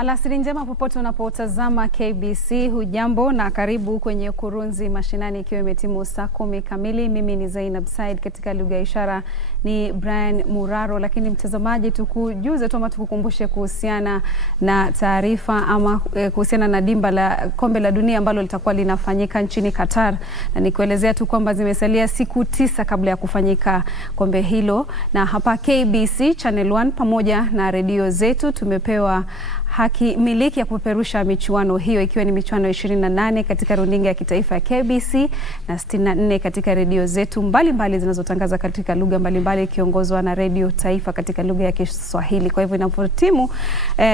Alasiri njema popote unapotazama KBC, hujambo na karibu kwenye Kurunzi Mashinani, ikiwa imetimu saa 10 kamili. Mimi ni Zainab, katika lugha ya ishara ni Brian Muraro. Lakini mtazamaji, tukujuze tu ama tukukumbushe kuhusiana na taarifa ama kuhusiana na dimba la kombe la dunia ambalo litakuwa linafanyika nchini Qatar, na nikuelezea tu kwamba zimesalia siku 9 kabla ya kufanyika kombe hilo, na hapa KBC Channel 1 pamoja na redio zetu tumepewa haki miliki ya kupeperusha michuano hiyo, ikiwa ni michuano 28 katika runinga ya kitaifa ya KBC na 64 katika redio zetu mbalimbali zinazotangaza katika lugha mbalimbali, ikiongozwa na redio taifa katika lugha ya Kiswahili. Kwa hivyo inapotimu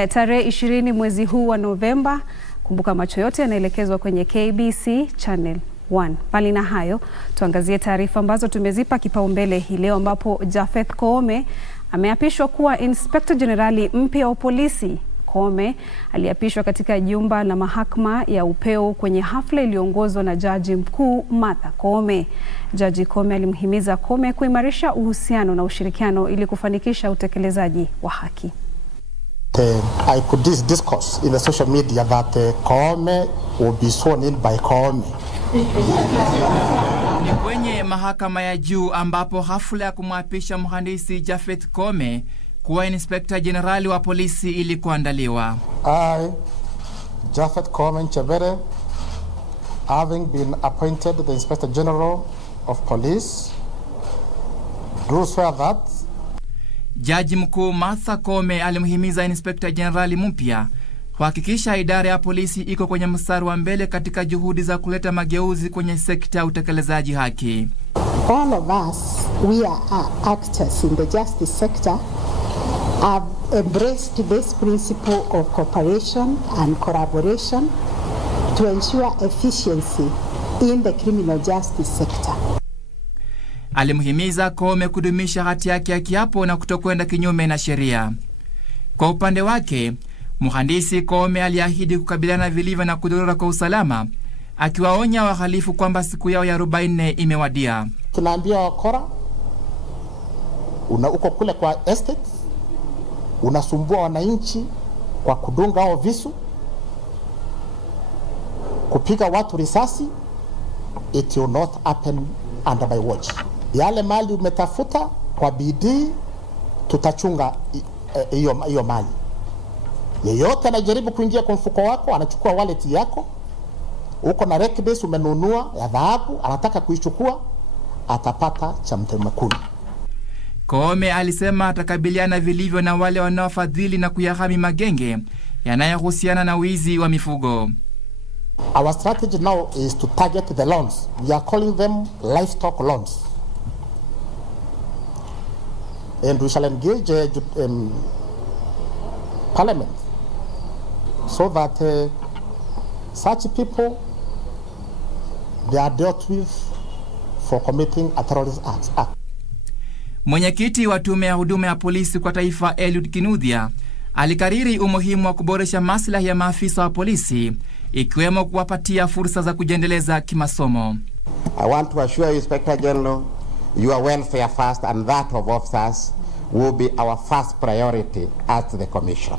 tarehe 20 mwezi huu wa Novemba, kumbuka macho yote yanaelekezwa kwenye KBC Channel 1. Bali na hayo, tuangazie taarifa ambazo tumezipa kipaumbele hii leo, ambapo Japhet Koome ameapishwa kuwa Inspector Generali mpya wa polisi. Koome aliapishwa katika jumba la mahakama ya upeo kwenye hafla iliyoongozwa na Jaji Mkuu Martha Koome. Jaji Koome alimhimiza Koome kuimarisha uhusiano na ushirikiano ili kufanikisha utekelezaji wa haki. I put this discourse in the social media that Koome will be sworn in by Koome. Ni kwenye mahakama ya juu ambapo hafla ya kumwapisha mhandisi Japhet Koome kuwa Inspector Generali wa polisi ili kuandaliwa. I, Japhet Koome Nchebere, having been appointed the Inspector General of Police, do swear that. Jaji Mkuu Martha Koome alimhimiza Inspector Generali mpya kuhakikisha idara ya polisi iko kwenye mstari wa mbele katika juhudi za kuleta mageuzi kwenye sekta ya utekelezaji haki. All of us, we are actors in the justice sector, have embraced this principle of cooperation and collaboration to ensure efficiency in the criminal justice sector. Alimhimiza Koome kudumisha hati yake ya kiapo na kutokwenda kinyume na sheria. Kwa upande wake, mhandisi Koome aliahidi kukabiliana vilivyo na kudorora kwa usalama, akiwaonya wahalifu kwamba siku yao ya 40 imewadia. Tunaambia wakora, uko kule kwa estate, unasumbua wananchi kwa kudunga au visu, kupiga watu risasi, it will not happen under my watch. Yale mali umetafuta kwa bidii, tutachunga hiyo mali. Yeyote anajaribu kuingia kwa mfuko wako, anachukua wallet yako, uko na rekbase umenunua ya dhahabu, anataka kuichukua, atapata cha mtemekundu. Koome alisema atakabiliana vilivyo na wale wanaofadhili na kuyahami magenge yanayohusiana na wizi wa mifugo. Our strategy now is to target the loans. We are calling them livestock loans. And we shall engage Parliament so that such people, they are dealt with for committing a terrorist act. Mwenyekiti wa tume ya huduma ya polisi kwa taifa Eliud Kinuthia alikariri umuhimu wa kuboresha maslahi ya maafisa wa polisi, ikiwemo kuwapatia fursa za kujiendeleza kimasomo. I want to assure you, Inspector General, your welfare first and that of officers will be our first priority at the Commission.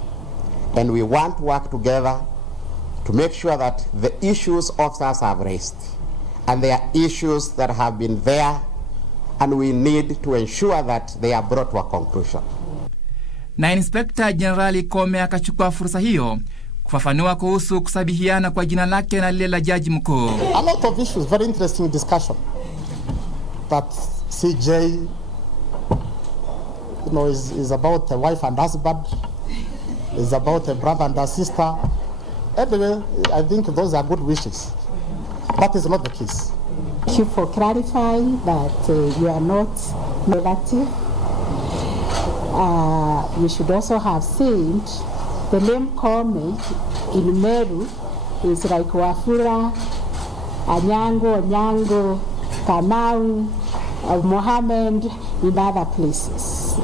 And we want to work together to make sure that the issues officers have raised, and there are issues that have been there, and we need to ensure that they are brought to a conclusion. Na Inspector Generali Koome akachukua fursa hiyo kufafanua kuhusu kusabihiana kwa jina lake na lile la Jaji Mkuu. A lot of issues, very interesting discussion. But CJ, is about a wife and husband, is about a brother and a sister. Anyway, I think those are good wishes. That is not the case. Thank you for clarifying that you are not negative. You should also have said the name Koome in Meru is like Wafula, Onyango, Kamau, Mohammed in other places.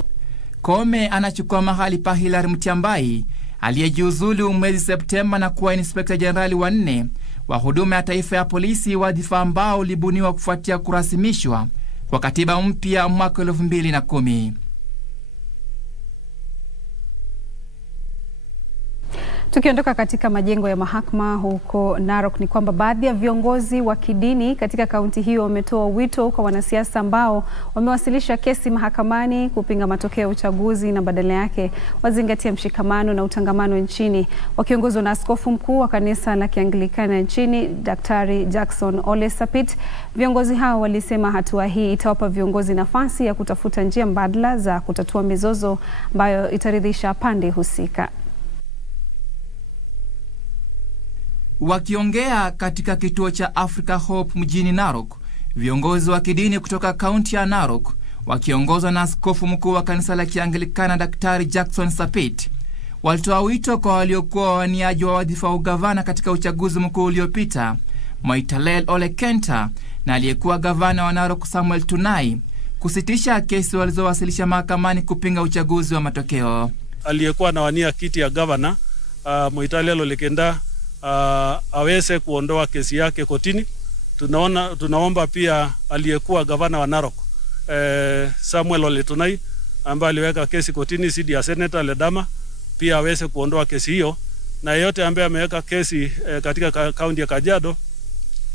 Koome anachukua mahali pa Hilary Mutyambai aliyejiuzulu mwezi Septemba na kuwa Inspector Generali wa 4 wa huduma ya taifa ya polisi, wadhifa ambao ulibuniwa kufuatia kurasimishwa kwa katiba mpya mwaka 2010. Tukiondoka katika majengo ya mahakama huko Narok, ni kwamba baadhi ya viongozi wa kidini katika kaunti hiyo wametoa wito kwa wanasiasa ambao wamewasilisha kesi mahakamani kupinga matokeo ya uchaguzi na badala yake wazingatia mshikamano na utangamano nchini. Wakiongozwa na askofu mkuu wa kanisa la Kianglikana nchini, Daktari Jackson Ole Sapit, viongozi hao walisema hatua hii itawapa viongozi nafasi ya kutafuta njia mbadala za kutatua mizozo ambayo itaridhisha pande husika. Wakiongea katika kituo cha Africa Hope mjini Narok, viongozi wa kidini kutoka kaunti ya Narok wakiongozwa na askofu mkuu wa kanisa la Kianglikana Daktari Jackson Sapit walitoa wito kwa waliokuwa wawaniaji wa wadhifa wa ugavana katika uchaguzi mkuu uliopita, Moitalel Ole Kenta na aliyekuwa gavana wa Narok Samuel Tunai, kusitisha kesi walizowasilisha mahakamani kupinga uchaguzi wa matokeo. Aliyekuwa anawania kiti ya gavana Moitalel Ole Kenta aweze kuondoa kesi yake kotini. Tunaomba pia aliyekuwa gavana wa Narok Samuel Ole Tunai ambaye aliweka kesi kotini dhidi ya Senator Ledama pia aweze kuondoa kesi hiyo, na yeyote ambaye ameweka kesi katika kaunti ya Kajiado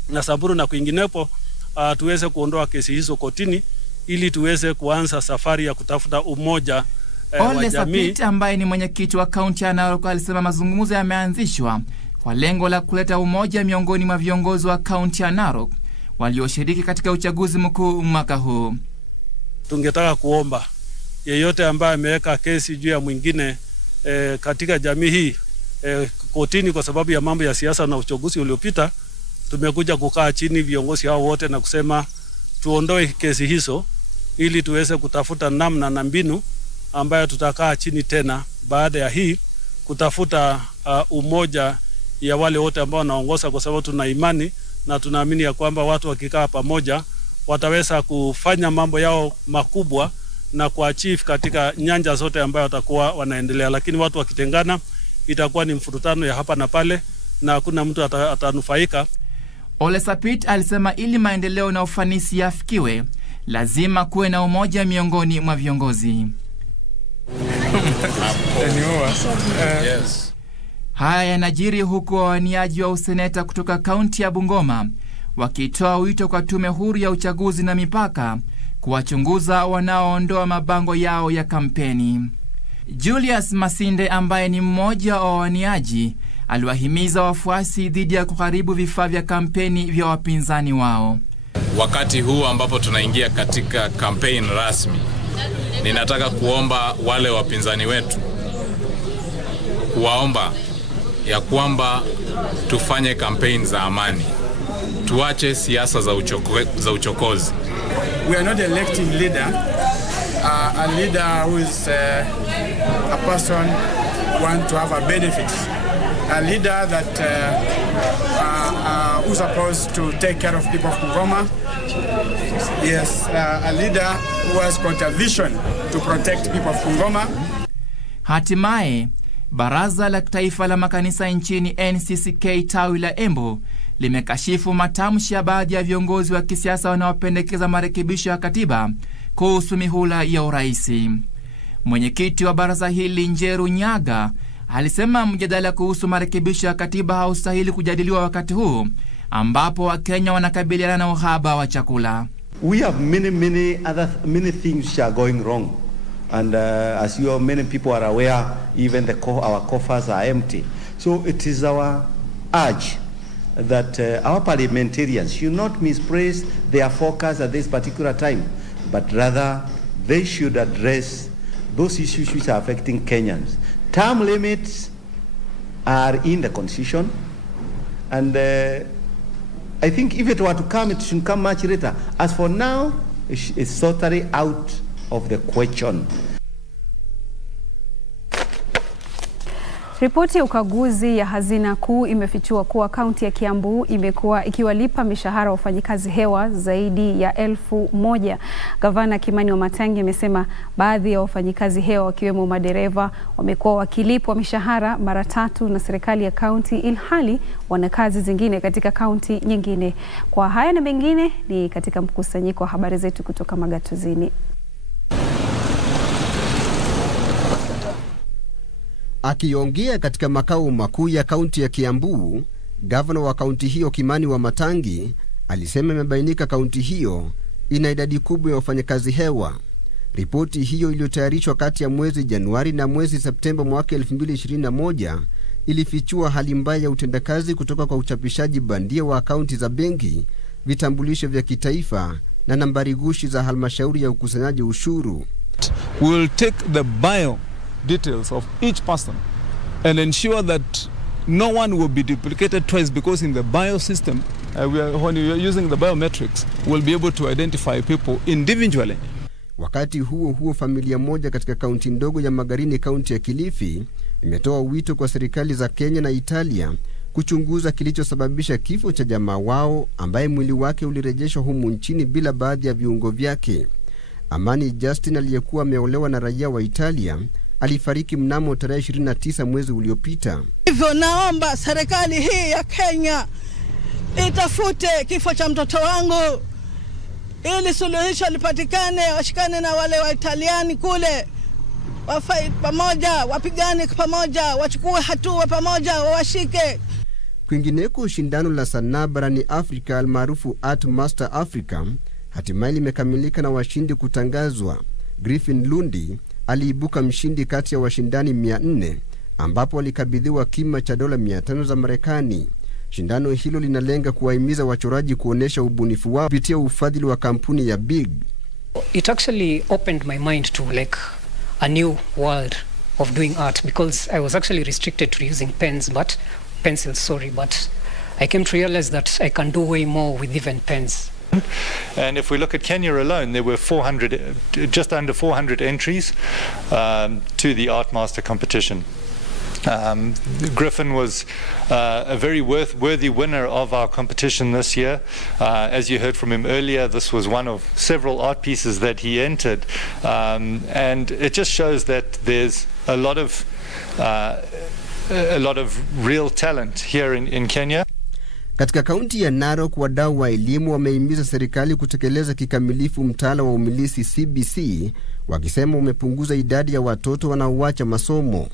na Samburu na kwinginepo tuweze kuondoa kesi hizo kotini ili tuweze kuanza safari ya kutafuta umoja Ole Sapit ambaye ni mwenyekiti wa kaunti ya Narok alisema mazungumzo yameanzishwa kwa lengo la kuleta umoja miongoni mwa viongozi wa kaunti ya Narok walioshiriki katika uchaguzi mkuu mwaka huu. Tungetaka kuomba yeyote ambaye ameweka kesi juu ya mwingine katika jamii hii kotini kwa sababu ya mambo ya siasa na uchaguzi uliopita, tumekuja kukaa chini viongozi hao wote na kusema tuondoe kesi hizo ili tuweze kutafuta namna na mbinu ambayo tutakaa chini tena baada ya hii kutafuta umoja ya wale wote ambao wanaongoza, kwa sababu tuna imani na tunaamini ya kwamba watu wakikaa pamoja wataweza kufanya mambo yao makubwa na kuachieve katika nyanja zote ambayo watakuwa wanaendelea. Lakini watu wakitengana itakuwa ni mfurutano ya hapa na pale na hakuna mtu atanufaika. Ole Sapit alisema ili maendeleo na ufanisi yafikiwe, lazima kuwe na umoja miongoni mwa viongozi. Haya yanajiri huku wawaniaji wa useneta kutoka kaunti ya Bungoma wakitoa wito kwa tume huru ya uchaguzi na mipaka kuwachunguza wanaoondoa mabango yao ya kampeni. Julius Masinde ambaye ni mmoja wa wawaniaji aliwahimiza wafuasi dhidi ya kuharibu vifaa vya kampeni vya wapinzani wao. Wakati huu ambapo tunaingia katika kampeni rasmi, ninataka kuomba wale wapinzani wetu, kuwaomba ya kwamba tufanye kampeni za amani. Tuache siasa za uchokozi. We are not electing a leader who is a person want to have a benefit. A leader that who's supposed to take care of people of Bungoma. Yes, a leader who has got a vision to protect people of Bungoma. Hatimaye, Baraza la Kitaifa la Makanisa nchini NCCK tawi la Embu limekashifu matamshi ya baadhi ya viongozi wa kisiasa wanaopendekeza marekebisho ya katiba kuhusu mihula ya uraisi. Mwenyekiti wa baraza hili Njeru Nyaga alisema mjadala kuhusu marekebisho ya katiba haustahili kujadiliwa wakati huu ambapo Wakenya wanakabiliana na uhaba wa chakula. We have many things which are going wrong. And as many people are aware, even our coffers are empty. So it is our urge that our parliamentarians should not misplace their focus at this particular time, but rather they should address those issues which are affecting Kenyans. Term limits are in the Constitution, and I think if it were to come, it should come much later. As for now, it's totally out of the question. Ripoti ya ukaguzi ya Hazina Kuu imefichua kuwa kaunti ya Kiambu imekuwa ikiwalipa mishahara wafanyikazi hewa zaidi ya 1,000. Gavana Kimani Wamatangi amesema baadhi ya wafanyikazi hewa wakiwemo madereva wamekuwa wakilipwa mishahara mara 3 na serikali ya kaunti ilhali wana kazi zingine katika kaunti nyingine. Kwa haya na mengine ni katika mkusanyiko wa habari zetu kutoka magatuzini. Akiongea katika makao makuu ya kaunti ya Kiambu, gavana wa kaunti hiyo Kimani Wamatangi alisema imebainika kaunti hiyo ina idadi kubwa ya wafanyakazi hewa. Ripoti hiyo iliyotayarishwa kati ya mwezi Januari na mwezi Septemba mwaka 2021 ilifichua hali mbaya ya utendakazi kutoka kwa uchapishaji bandia wa akaunti za benki, vitambulisho vya kitaifa na nambari gushi za halmashauri ya ukusanyaji ushuru. We will take the bio details of each person and ensure that no one will be duplicated twice, because in the bio system, when we are using the biometrics, we'll be able to identify people individually. Wakati huo familia moja katika kaunti ndogo ya Magarini, kaunti ya Kilifi, imetoa wito kwa serikali za Kenya na Italia kuchunguza kilichosababisha kifo cha jamaa wao ambaye mwili wake ulirejeshwa humu nchini bila baadhi ya viungo vyake. Amani Justin, aliyekuwa ameolewa na raia wa Italia, alifariki mnamo tarehe 29 mwezi uliopita. Hivyo naomba serikali hii ya Kenya itafute kifo cha mtoto wangu ili suluhisho lipatikane, washikane na wale wa Italiani kule, wafai pamoja, wapigane pamoja, wachukue hatua pamoja, wawashike. Kwingineko, shindano la sanaa barani Afrika almaarufu Art Master Africa hatimaye limekamilika na washindi kutangazwa. Griffin Lundi aliibuka mshindi kati ya washindani 400 ambapo walikabidhiwa kima cha dola 500 za Marekani. Shindano hilo linalenga kuwahimiza wachoraji kuonesha ubunifu wao kupitia ufadhili wa kampuni ya Big. It actually opened my mind to like a new world of doing art, because I was actually restricted to using pencils, but I came to realize that I can do way more with even pens. And if we look at Kenya alone, there were just under 400 entries to the Art Master competition. Griffin was a very worthy winner of our competition this year. As you heard from him earlier, this was one of several art pieces that he entered, and it just shows that there's a lot of real talent here in Kenya. Katika kaunti ya Narok, wadau wa elimu wamehimiza serikali kutekeleza kikamilifu mtaala wa umilisi KBC, wakisema umepunguza idadi ya watoto wanaoacha masomo.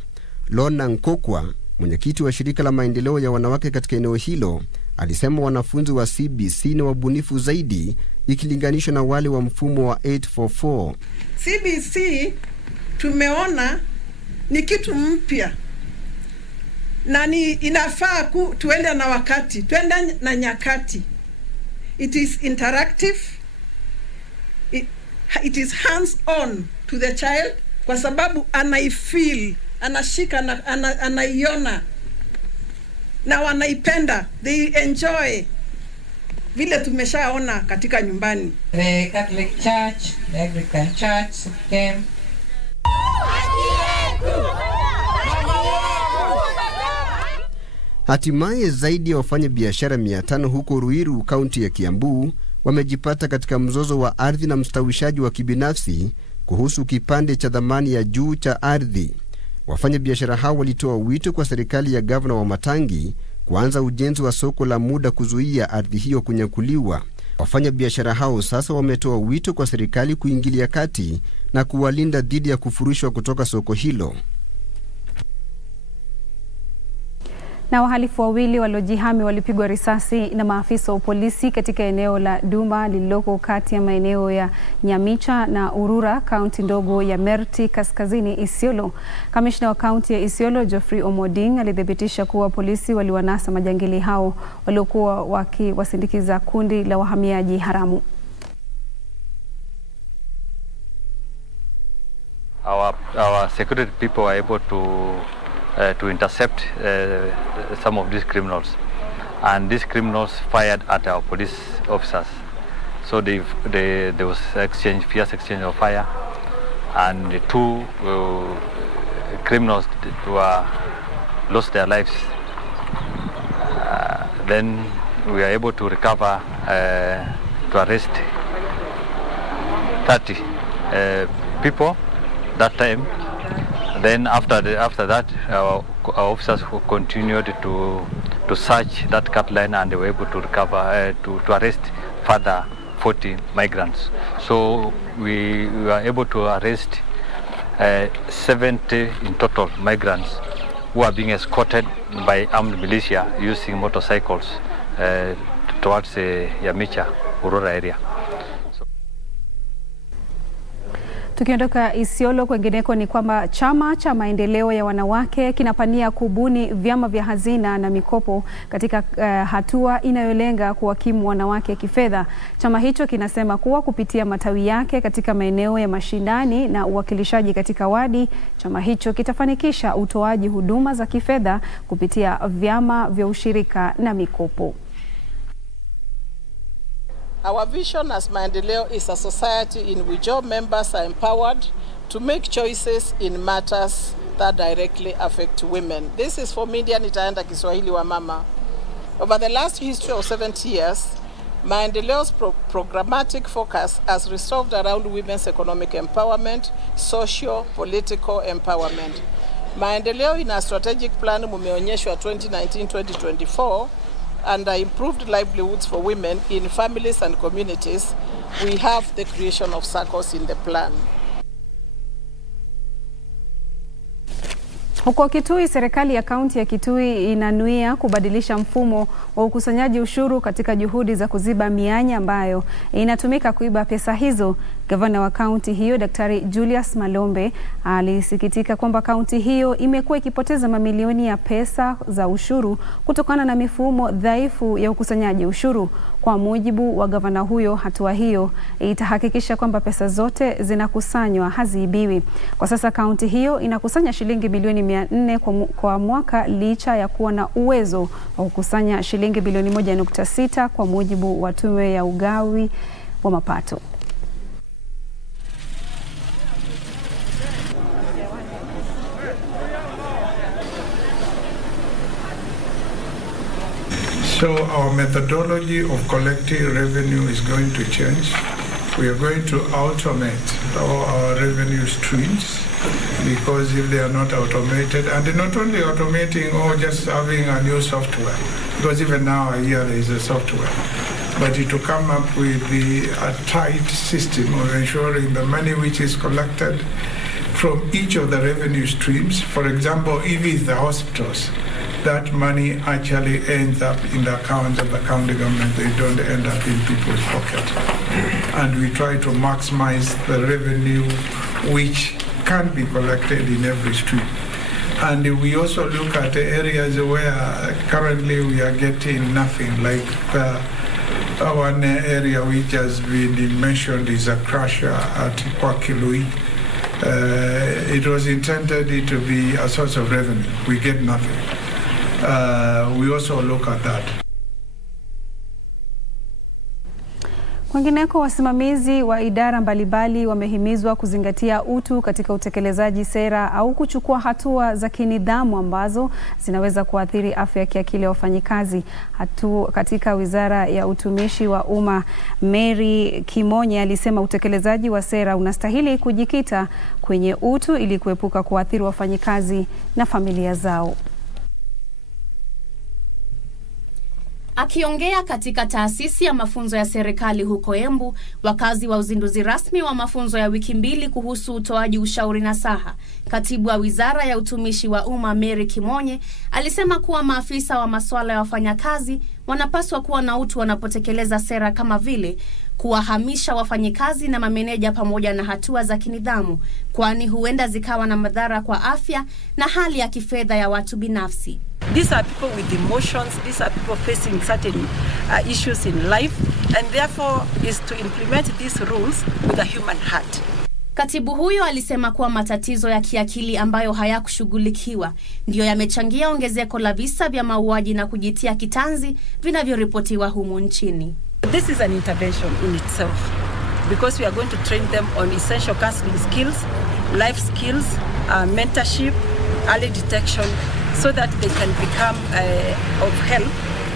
Lona Nkokwa, mwenyekiti wa shirika la maendeleo ya wanawake katika eneo hilo, alisema wanafunzi wa KBC ni wabunifu zaidi ikilinganishwa na wale wa mfumo wa 844. KBC tumeona ni kitu mpya na ni inafaa tuende na wakati, tuende na nyakati. It is interactive, it is hands on to the child, kwa sababu anaifeel, anashika na anaiona na wanaipenda, they enjoy vile tumeshaona katika nyumbani. The Catholic Church, the Anglican Church came. Hatimaye zaidi ya wafanya biashara 500 huko Ruiru, kaunti ya Kiambu, wamejipata katika mzozo wa ardhi na mstawishaji wa kibinafsi kuhusu kipande cha dhamani ya juu cha ardhi. Wafanya biashara hao walitoa wito kwa serikali ya gavana Wamatangi kuanza ujenzi wa soko la muda kuzuia ardhi hiyo kunyakuliwa. Wafanya biashara hao sasa wametoa wito kwa serikali kuingilia kati na kuwalinda dhidi ya kufurushwa kutoka soko hilo. Na wahalifu wawili waliojihami walipigwa risasi na maafisa wa polisi katika eneo la Duma lililoko kati ya maeneo ya Nyamicha na Urura, kaunti ndogo ya Merti kaskazini Isiolo. Kamishna wa kaunti ya Isiolo Geoffrey Omoding alithibitisha kuwa polisi waliwanasa majangili hao waliokuwa wakiwasindikiza kundi la wahamiaji haramu. Our security people were able to intercept some of these criminals, and these criminals fired at our police officers. So there was fierce exchange of fire, and the two criminals lost their lives. Then we were able to recover, to arrest 30 people that time. Then after that, our officers continued to search that cut line, and they were able to recover, to arrest further 40 migrants. So we were able to arrest 70 in total migrants who are being escorted by armed militia using motorcycles towards Yamicha, Aurora area. Tukiondoka Isiolo, kwengineko ni kwamba chama cha maendeleo ya wanawake kinapania kubuni vyama vya hazina na mikopo katika hatua inayolenga kuwakimu wanawake kifedha. Chama hicho kinasema kuwa kupitia matawi yake katika maeneo ya mashinani na uwakilishaji katika wadi, chama hicho kitafanikisha utoaji huduma za kifedha kupitia vyama vya ushirika na mikopo. Our vision as Maendeleo is a society in which all members are empowered to make choices in matters that directly affect women. This is for media, nitaenda Kiswahili wa mama. Over the last history of 70 years, Maendeleo's programmatic focus has resolved around women's economic empowerment, socio-political empowerment. Maendeleo in a strategic plan mumeonyeshwa 2019-2024 and improved livelihoods for women in families and communities. We have the creation of circles in the plan. Huko Kitui, serikali ya kaunti ya Kitui inanuia kubadilisha mfumo wa ukusanyaji ushuru katika juhudi za kuziba mianya ambayo inatumika kuiba pesa hizo. Gavana wa kaunti hiyo Daktari Julius Malombe alisikitika kwamba kaunti hiyo imekuwa ikipoteza mamilioni ya pesa za ushuru kutokana na mifumo dhaifu ya ukusanyaji ushuru. Kwa mujibu wa gavana huyo, hatua hiyo itahakikisha kwamba pesa zote zinakusanywa haziibiwi. Kwa sasa kaunti hiyo inakusanya shilingi bilioni 400 kwa mwaka licha ya kuwa na uwezo wa kukusanya shilingi bilioni 1.6 kwa mujibu wa tume ya ugawi wa mapato. So our methodology of collecting revenue is going to change. We are going to automate all our revenue streams, because if they are not automated, and not only automating or just having a new software, because even now I hear there is a software, but to come up with a tight system of ensuring the money which is collected from each of the revenue streams, for example, if it's the hospitals, that money actually ends up in the accounts of the county government. They don't end up in people's pockets. And we try to maximize the revenue which can be collected in every stream. And we also look at the areas where currently we are getting nothing, like one area which has been mentioned is a crusher at Kwakilui. It was intended to be a source of revenue. We get nothing. We also look at that. Kwingineko, wasimamizi wa idara mbalimbali wamehimizwa kuzingatia utu katika utekelezaji sera au kuchukua hatua za kinidhamu ambazo zinaweza kuathiri afya ya kiakili ya wafanyikazi. Katika Wizara ya Utumishi wa Umma, Mary Kimonye alisema utekelezaji wa sera unastahili kujikita kwenye utu ili kuepuka kuathiri wafanyikazi na familia zao. Akiongea katika taasisi ya mafunzo ya serikali huko Embu, wakazi wa uzinduzi rasmi wa mafunzo ya wiki 2 kuhusu utoaji ushauri nasaha, katibu wa Wizara ya Utumishi wa Umma Mary Kimonye alisema kuwa maafisa wa masuala ya wafanyakazi wanapaswa kuwa na utu wanapotekeleza sera kama vile kuwahamisha wafanyikazi na mameneja pamoja na hatua za kinidhamu, kwani huenda zikawa na madhara kwa afya na hali ya kifedha ya watu binafsi. These are people with emotions, these are people facing certain issues in life, and therefore is to implement these rules with a human heart. Katibu huyo alisema kuwa matatizo ya kiakili ambayo hayakushughulikiwa ndiyo yamechangia ongezeko la visa vya mauaji na kujitia kitanzi vinavyoripotiwa humu nchini. This is an intervention in itself, because we are going to train them on essential counseling skills, life skills, mentorship, early detection, so that they can become of help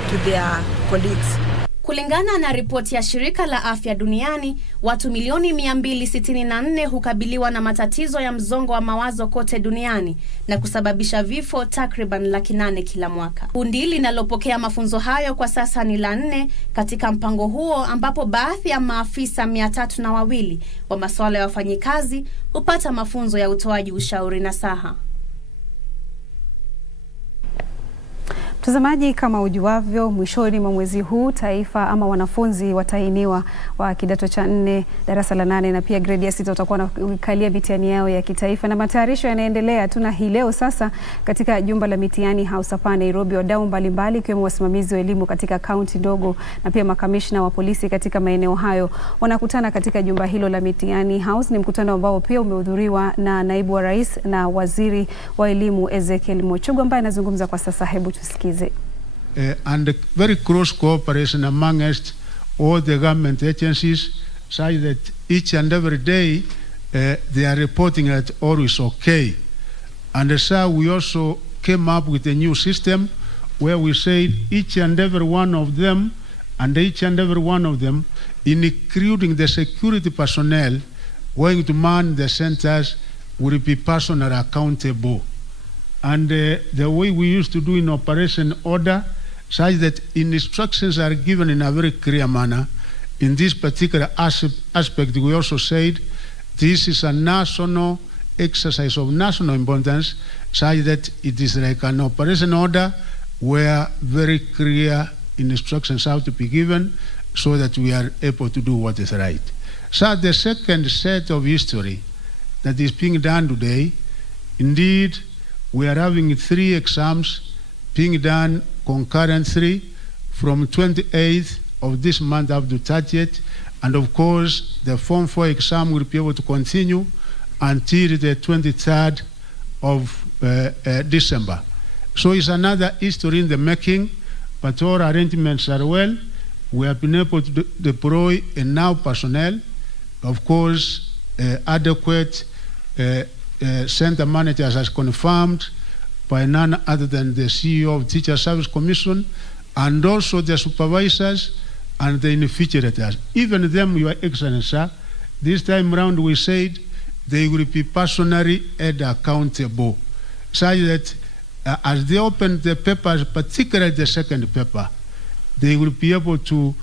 to their colleagues. Kulingana na ripoti ya Shirika la Afya Duniani, watu milioni 264 hukabiliwa na matatizo ya msongo wa mawazo kote duniani na kusababisha vifo takriban 800,000 kila mwaka. Kundi linalopokea mafunzo hayo kwa sasa ni la 4 katika mpango huo, ambapo baadhi ya maafisa 302 wa masuala ya wafanyikazi hupata mafunzo ya utoaji ushauri nasaha. Mtazamaji, kama ujuavyo, mwishoni mwa mwezi huu taifa ama wanafunzi watahiniwa wa kidato cha 4, darasa la 8 na pia grade ya 6 watakuwa wanakalia mitihani yao ya kitaifa, na matayarisho yanaendelea. Tuna hii leo sasa katika jumba la mitihani House hapa Nairobi, wadau mbalimbali ikiwemo wasimamizi wa elimu katika kaunti ndogo na pia makamishna wa polisi katika maeneo hayo wanakutana katika jumba hilo la mitihani House. Ni mkutano ambao pia umehudhuriwa na naibu wa rais na waziri wa elimu Ezekiel Mochugu ambaye anazungumza kwa sasa. Hebu tusikize. And very close cooperation amongst all the government agencies, so that each and every day they are reporting that all is okay. And so we also came up with a new system where we said each and every one of them, including the security personnel going to man the centers, will be personally accountable. And the way we used to do in operation order, such that instructions are given in a very clear manner. In this particular aspect, we also said this is a national exercise of national importance, such that it is like an operation order where very clear instructions have to be given so that we are able to do what is right. So the second set of history that is being done today, indeed, we are having 3 exams being done concurrently from 28th of this month up to 30th. And of course, the Form 4 exam will be able to continue until the 23rd of December. So it's another history in the making, but all arrangements are well. We have been able to deploy enough personnel, of course, adequate center managers as confirmed by none other than the CEO of Teacher Service Commission, and also the supervisors and the invigilators. Even them, Your Excellency, sir, this time round we said they will be personally held accountable, so that as they open the papers, particularly the second paper, they will be able to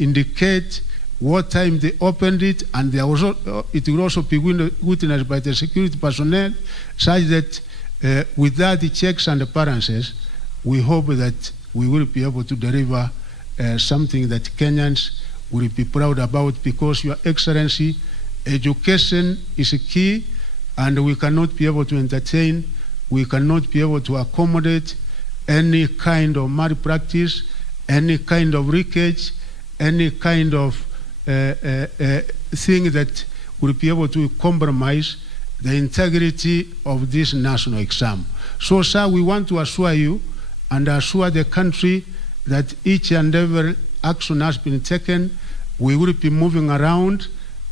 indicate what time they opened it, and they also, it will also be witnessed by the security personnel, such that without the checks and appearances, we hope that we will be able to deliver something that Kenyans will be proud about, because, Your Excellency, education is a key, and we cannot be able to entertain, we cannot be able to accommodate any kind of malpractice, any kind of leakage, any kind of thing that will be able to compromise the integrity of this national exam. So, sir, we want to assure you and assure the country that each and every action has been taken. We will be moving around.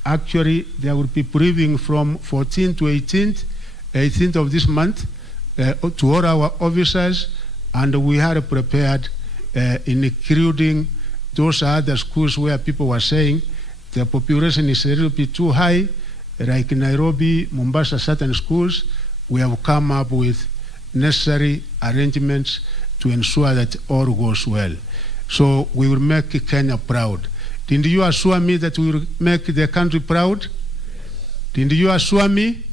Actually, there will be briefing from 14th to 18th of this month to all our officers, and we are prepared, including those other schools where people were saying the population is a little bit too high, like Nairobi, Mombasa, certain schools. We have come up with necessary arrangements to ensure that all goes well. So we will make Kenya proud. Didn't you assure me that we will make the country proud? Didn't you assure me? Yes.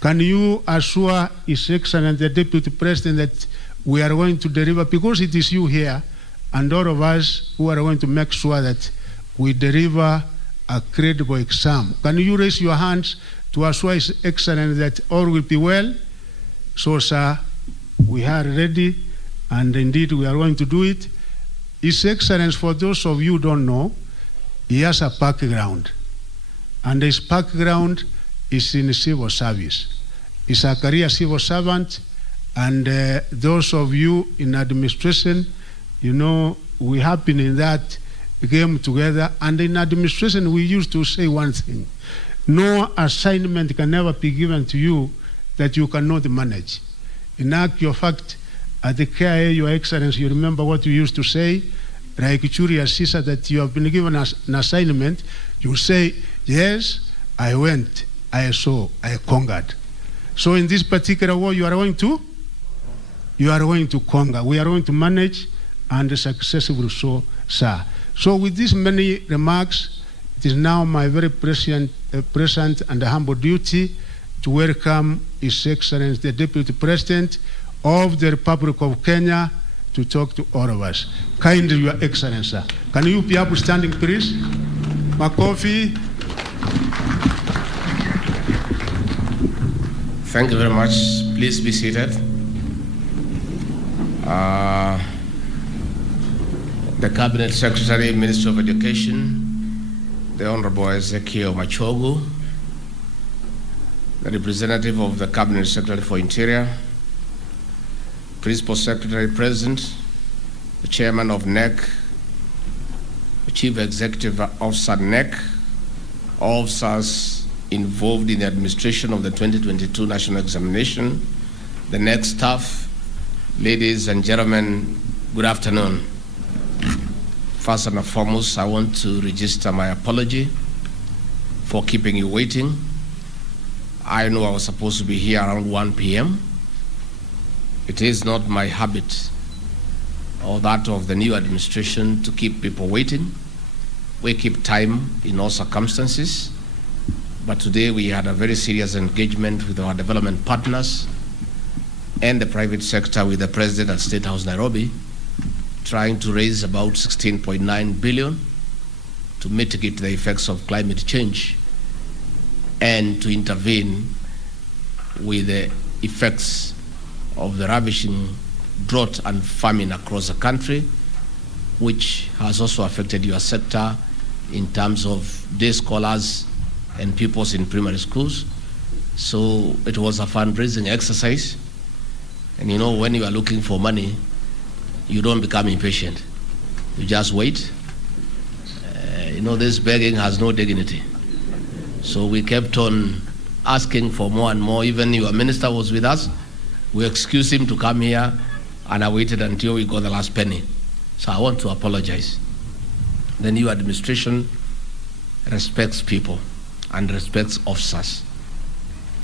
Can you assure His Excellency the Deputy President that we are going to deliver, because it is you here and all of us who are going to make sure that we deliver a credible exam. Can you raise your hands to assure His Excellency that all will be well? So, sir, we are ready, and indeed we are going to do it. His Excellency, for those of you who don't know, he has a background, and his background is in civil service. He's a career civil servant, and those of you in administration, you know, we have been in that game together, and in administration we used to say one thing: no assignment can ever be given to you that you cannot manage. In actual fact, at the KIA, Your Excellency, you remember what you used to say, like Julius Caesar, that you have been given an assignment, you say, yes, I went, I saw, I conquered. So in this particular war, you are going to conquer. We are going to manage and successfully so, sir. So with these many remarks, it is now my very present and humble duty to welcome His Excellency the Deputy President of the Republic of Kenya, to talk to all of us. Kindly, Your Excellency, can you be up standing, please? Makofi. Thank you very much. Please be seated. The Cabinet Secretary, Minister of Education, the Honorable Ezekiel Machogu, the representative of the Cabinet Secretary for Interior, Principal Secretary President, the Chairman of NEC, the Chief Executive Officer NEC, officers involved in the administration of the 2022 National Examination, the NEC staff, ladies and gentlemen, good afternoon. First and foremost, I want to register my apology for keeping you waiting. I know I was supposed to be here around 1 p.m. It is not my habit or that of the new administration to keep people waiting. We keep time in all circumstances. But today we had a very serious engagement with our development partners and the private sector with the President at State House Nairobi, trying to raise about 16.9 billion to mitigate the effects of climate change and to intervene with the effects of the ravishing drought and famine across the country, which has also affected your sector in terms of day scholars and pupils in primary schools. So it was a fundraising exercise. And you know, when you are looking for money, you don't become impatient. You just wait. You know, this begging has no dignity. So we kept on asking for more and more. Even your minister was with us. We excused him to come here, and I waited until we got the last penny. So I want to apologize. The new administration respects people and respects officers.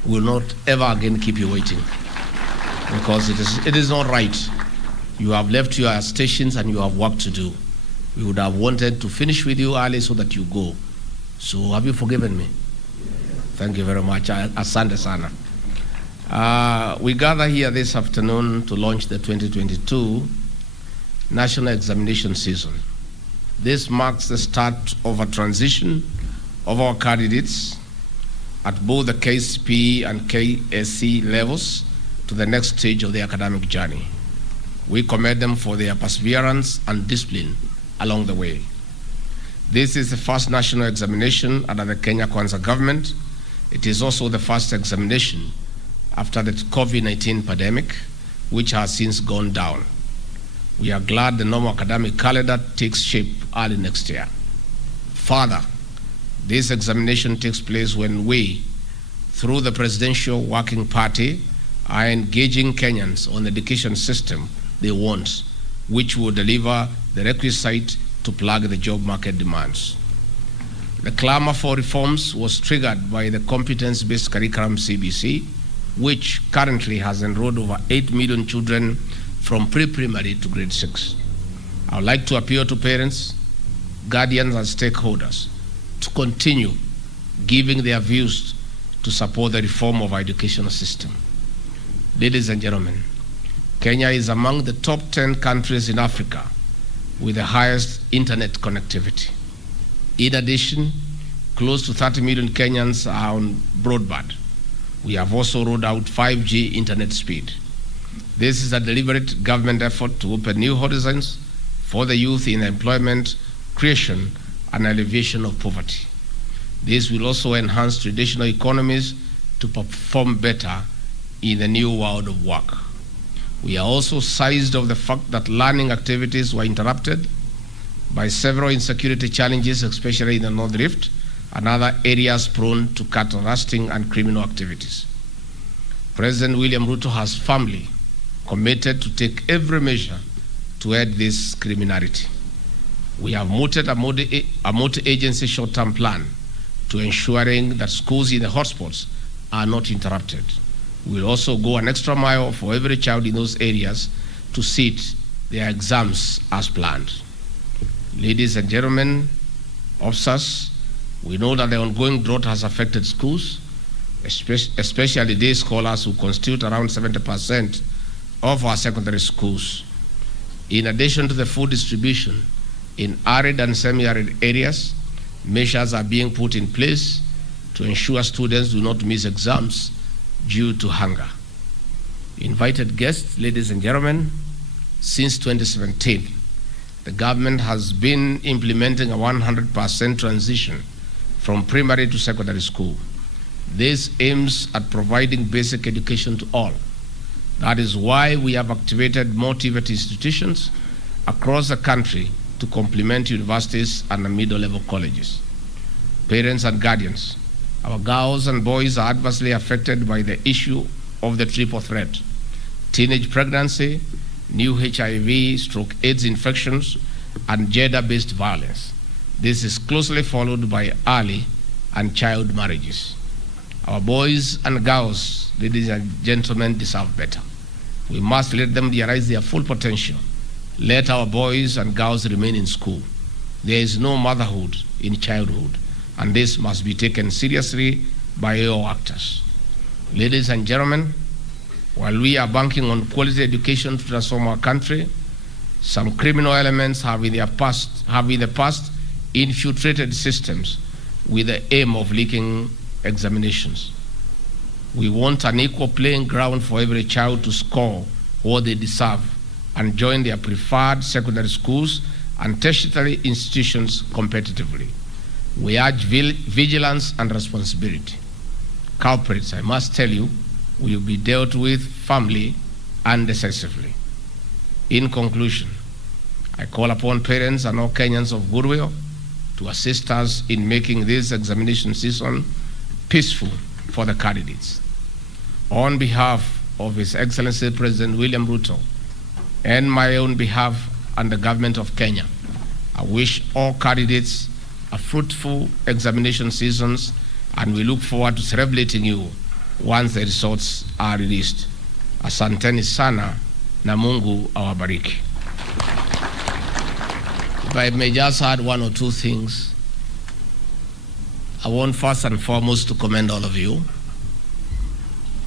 We will not ever again keep you waiting, because it is not right. You have left your stations and you have work to do. We would have wanted to finish with you early so that you go. So have you forgiven me? Thank you very much. Asante sana. We gather here this afternoon to launch the 2022 National Examination Season. This marks the start of a transition of our candidates at both the KCPE and KSC levels to the next stage of their academic journey. We commend them for their perseverance and discipline along the way. This is the first national examination under the Kenya Kwanza government. It is also the first examination after the COVID-19 pandemic, which has since gone down. We are glad the normal academic calendar takes shape early next year. Further, this examination takes place when we, through the Presidential Working Party, are engaging Kenyans on the education system they want, which will deliver the requisite to plug the job market demands. The clamor for reforms was triggered by the competence-based curriculum CBC, which currently has enrolled over 8 million children from pre-primary to grade 6. I would like to appeal to parents, guardians, and stakeholders to continue giving their views to support the reform of our educational system. Ladies and gentlemen, Kenya is among the top 10 countries in Africa with the highest internet connectivity. In addition, close to 30 million Kenyans are on broadband. We have also rolled out 5G internet speed. This is a deliberate government effort to open new horizons for the youth in employment, creation, and alleviation of poverty. This will also enhance traditional economies to perform better in the new world of work. We are also seized of the fact that learning activities were interrupted by several insecurity challenges, especially in the North Rift and other areas prone to cattle rusting and criminal activities. President William Ruto has firmly committed to take every measure to end this criminality. We have mooted a multi-agency short-term plan to ensuring that schools in the hotspots are not interrupted. We will also go an extra mile for every child in those areas to sit their exams as planned. Ladies and gentlemen, officers, we know that the ongoing drought has affected schools, especially day scholars who constitute around 70% of our secondary schools. In addition to the food distribution, in arid and semi-arid areas, measures are being put in place to ensure students do not miss exams due to hunger. Invited guests, ladies and gentlemen, since 2017, the government has been implementing a 100% transition from primary to secondary school. This aims at providing basic education to all. That is why we have activated more TVET institutions across the country to complement universities and the middle-level colleges. Parents and guardians, our girls and boys are adversely affected by the issue of the triple threat: teenage pregnancy, new HIV/AIDS infections, and gender-based violence. This is closely followed by early and child marriages. Our boys and girls, ladies and gentlemen, deserve better. We must let them realize their full potential. Let our boys and girls remain in school. There is no motherhood in childhood, and this must be taken seriously by all actors. Ladies and gentlemen, while we are banking on quality education to transform our country, some criminal elements have in the past infiltrated systems with the aim of leaking examinations. We want an equal playing ground for every child to score what they deserve and join their preferred secondary schools and tertiary institutions competitively. We urge vigilance and responsibility. Culprits, I must tell you, will be dealt with firmly and decisively. In conclusion, I call upon parents and all Kenyans of goodwill to assist us in making this examination season peaceful for the candidates. On behalf of His Excellency President William Ruto and my own behalf and the government of Kenya, I wish all candidates a fruitful examination seasons, and we look forward to celebrating you once the results are released. Asanteni sana na Mungu awabariki. If I may just add one or two things, I want first and foremost to commend all of you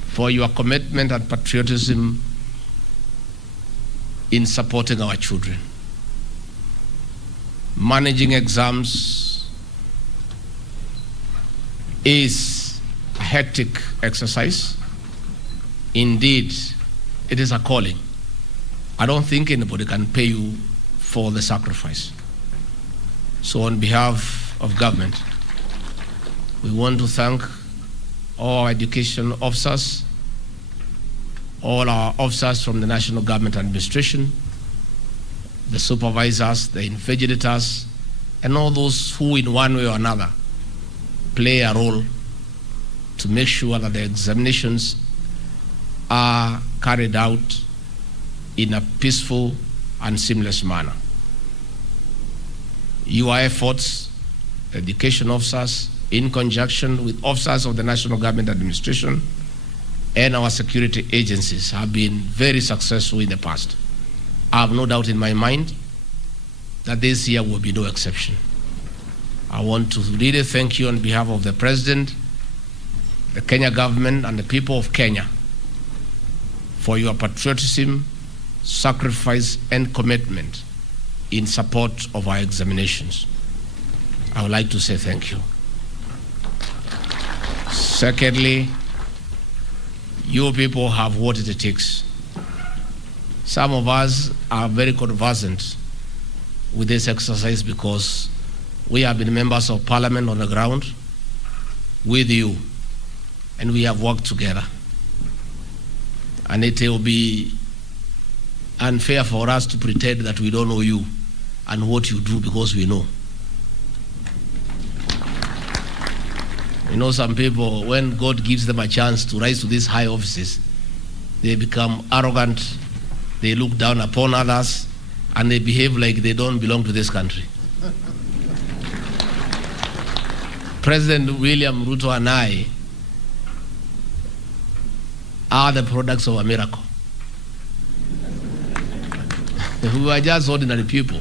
for your commitment and patriotism in supporting our children. Managing exams is a hectic exercise. Indeed, it is a calling. I don't think anybody can pay you for the sacrifice. So on behalf of government, we want to thank all our education officers, all our officers from the National Government Administration, the supervisors, the invigilators, and all those who in one way or another play a role to make sure that the examinations are carried out in a peaceful and seamless manner. Your efforts, education officers, in conjunction with officers of the National Government Administration and our security agencies, have been very successful in the past. I have no doubt in my mind that this year will be no exception. I want to really thank you on behalf of the President, the Kenya government, and the people of Kenya for your patriotism, sacrifice, and commitment in support of our examinations. I would like to say thank you. Secondly, you people have what it takes. Some of us are very conversant with this exercise because we have been members of parliament on the ground with you, and we have worked together. And it will be unfair for us to pretend that we don't know you and what you do, because we know. You know, some people, when God gives them a chance to rise to these high offices, they become arrogant, they look down upon others, and they behave like they don't belong to this country. President William Ruto and I are the products of a miracle. We were just ordinary people,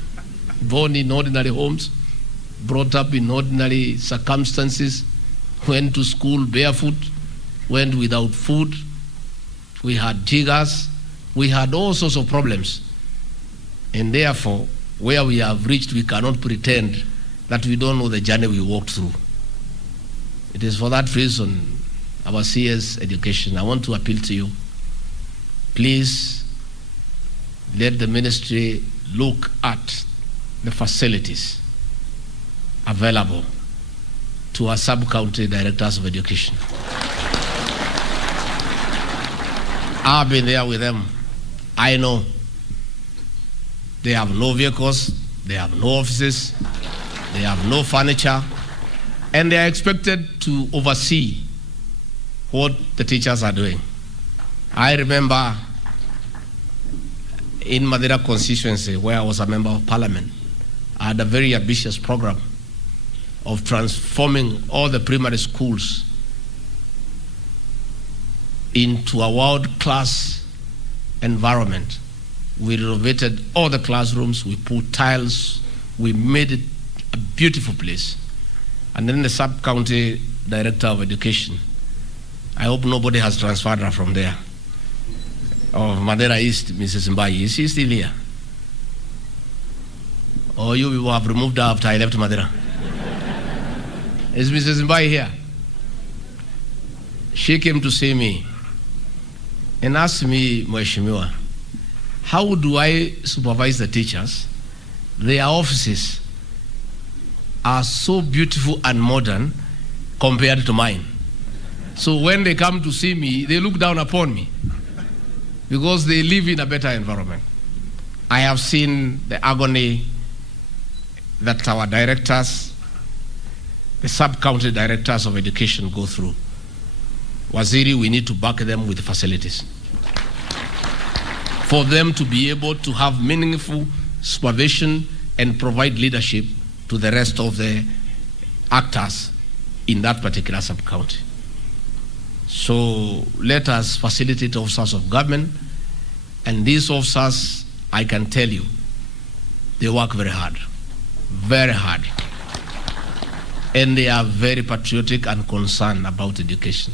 born in ordinary homes, brought up in ordinary circumstances, went to school barefoot, went without food, we had diggers, we had all sorts of problems. And therefore, where we have reached, we cannot pretend that we don't know the journey we walked through. It is for that reason, our CS education, I want to appeal to you. Please let the ministry look at the facilities available to our sub-county directors of education. I've been there with them. I know. They have no vehicles, they have no offices, they have no furniture, and they are expected to oversee what the teachers are doing. I remember in Madeira constituency, where I was a member of parliament, I had a very ambitious program of transforming all the primary schools into a world-class environment. We renovated all the classrooms, we put tiles, we made it a beautiful place. And then the sub-county director of education, I hope nobody has transferred her from there, of Madeira East, Mrs. Mbai, is she still here? Or you people have removed her after I left Madeira? Is Mrs. Mbai here? She came to see me and asked me, Mheshimiwa, how do I supervise the teachers? Their offices are so beautiful and modern compared to mine. So when they come to see me, they look down upon me because they live in a better environment. I have seen the agony that our directors, the sub-county directors of education go through. Waziri, we need to back them with facilities for them to be able to have meaningful supervision and provide leadership to the rest of the actors in that particular sub-county. So let us facilitate officers of government, and these officers, I can tell you, they work very hard, and they are very patriotic and concerned about education.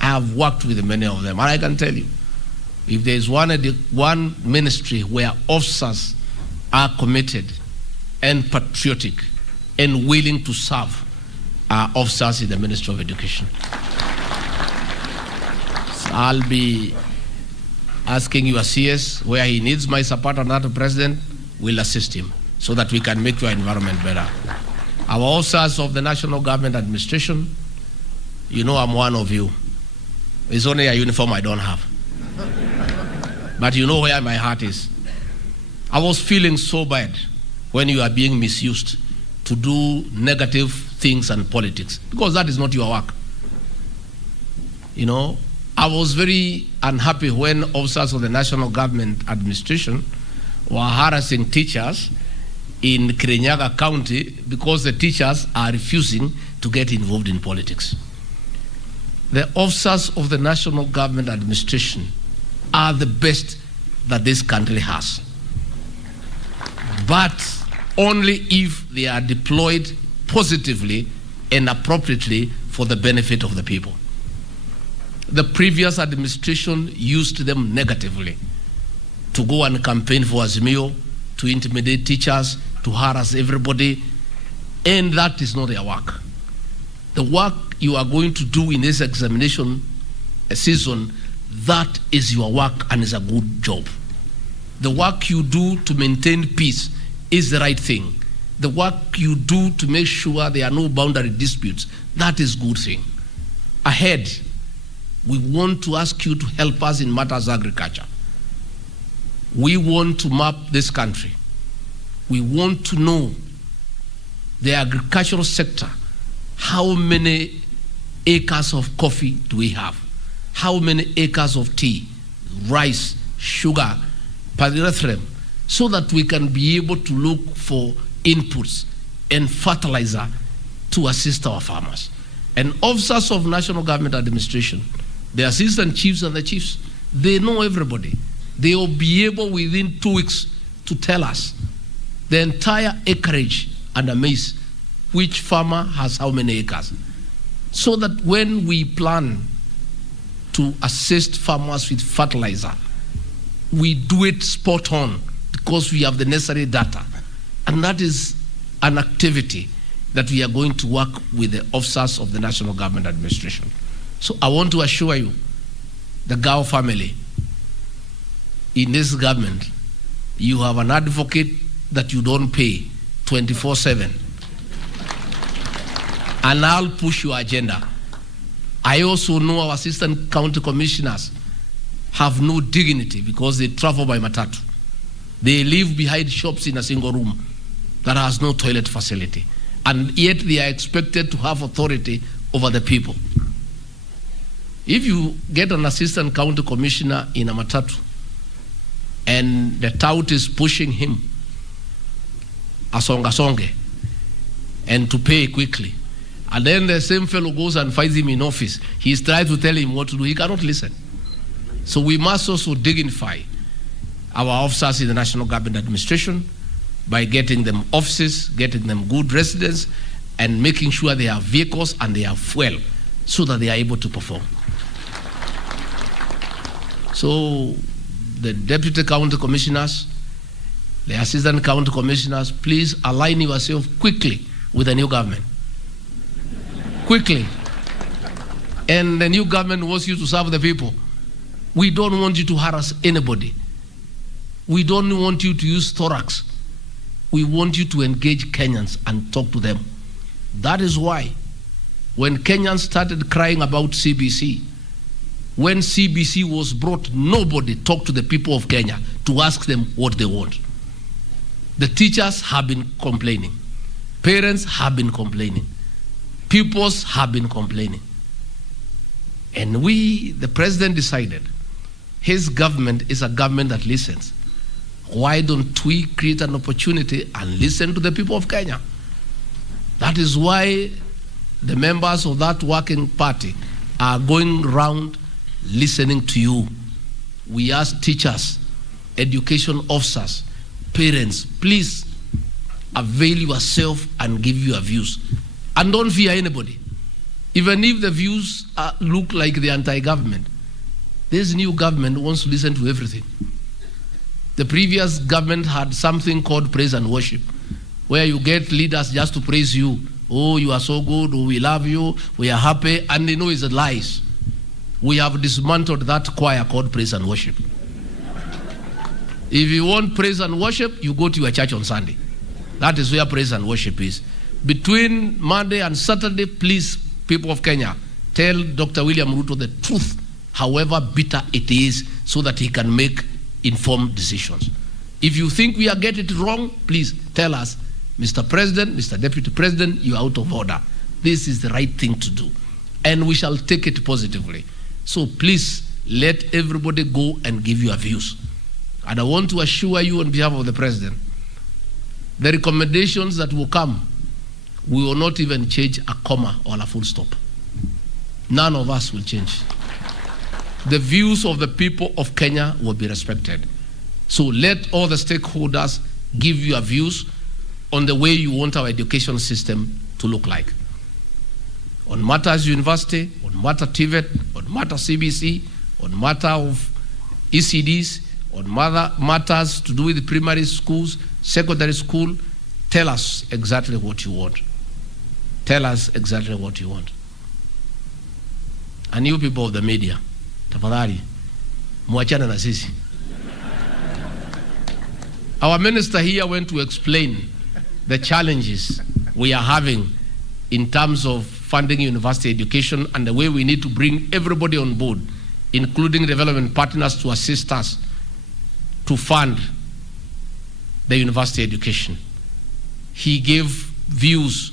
I have worked with many of them, and I can tell you, if there is one ministry where officers are committed and patriotic and willing to serve, are officers in the Ministry of Education. So I'll be asking your CS where he needs my support on that, the President will assist him so that we can make your environment better. Our officers of the National Government Administration, you know I'm one of you. It's only a uniform I don't have. But you know where my heart is. I was feeling so bad when you are being misused to do negative things and politics, because that is not your work. You know, I was very unhappy when officers of the National Government Administration were harassing teachers in Kirinyaga County because the teachers are refusing to get involved in politics. The officers of the National Government Administration are the best that this country has, but only if they are deployed positively and appropriately for the benefit of the people. The previous administration used them negatively to go and campaign for Azimio, to intimidate teachers, to harass everybody, and that is not their work. The work you are going to do in this examination season, that is your work and is a good job. The work you do to maintain peace is the right thing. The work you do to make sure there are no boundary disputes, that is good thing. Ahead, we want to ask you to help us in matters of agriculture. We want to map this country. We want to know the agricultural sector. How many acres of coffee do we have? How many acres of tea, rice, sugar, pyrethrum, so that we can be able to look for inputs and fertilizer to assist our farmers. And officers of National Government Administration, the assistant chiefs and the chiefs, they know everybody. They will be able within 2 weeks to tell us the entire acreage under maize, which farmer has how many acres, so that when we plan to assist farmers with fertilizer, we do it spot on. The because we have the necessary data. And that is an activity that we are going to work with the officers of the National Government Administration. So I want to assure you, the Gao family, in this government, you have an advocate that you don't pay 24/7. And I'll push your agenda. I also know our assistant county commissioners have no dignity because they travel by matatu. They live behind shops in a single room that has no toilet facility. And yet they are expected to have authority over the people. If you get an assistant county commissioner in a matatu and the tout is pushing him asonga and to pay quickly, and then the same fellow goes and finds him in office, he's trying to tell him what to do, he cannot listen. So we must also dignify our officers in the National Government Administration by getting them offices, getting them good residence, and making sure they have vehicles and they have fuel so that they are able to perform. So the deputy county commissioners, the assistant county commissioners, please align yourself quickly with the new government. Quickly. And the new government wants you to serve the people. We don't want you to harass anybody. We don't want you to use thorax. We want you to engage Kenyans and talk to them. That is why when Kenyans started crying about CBC, when CBC was brought, nobody talked to the people of Kenya to ask them what they want. The teachers have been complaining. Parents have been complaining. Pupils have been complaining. And the president decided his government is a government that listens. Why don't we create an opportunity and listen to the people of Kenya? That is why the members of that working party are going around listening to you. We ask teachers, education officers, parents, please avail yourself and give your views. And don't fear anybody. Even if the views look like the anti-government, this new government wants to listen to everything. The previous government had something called praise and worship, where you get leaders just to praise you. Oh, you are so good, oh, we love you, we are happy, and they know it's lies. We have dismantled that choir called praise and worship. If you want praise and worship, you go to your church on Sunday. That is where praise and worship is. Between Monday and Saturday, please, people of Kenya, tell Dr. William Ruto the truth, however bitter it is, so that he can make informed decisions. If you think we are getting it wrong, please tell us, Mr. President, Mr. Deputy President, you are out of order. This is the right thing to do. And we shall take it positively. So please, let everybody go and give your views. And I want to assure you on behalf of the President, the recommendations that will come, we will not even change a comma or a full stop. None of us will change. The views of the people of Kenya will be respected. So let all the stakeholders give your views on the way you want our education system to look like. On matters university, on matter TVET, on matter CBC, on matter of ECDs, on matters to do with the primary schools, secondary school, tell us exactly what you want. Tell us exactly what you want. And you people of the media, tafadhali, muachana na sisi. Our minister here went to explain the challenges we are having in terms of funding university education and the way we need to bring everybody on board, including development partners, to assist us to fund the university education. He gave views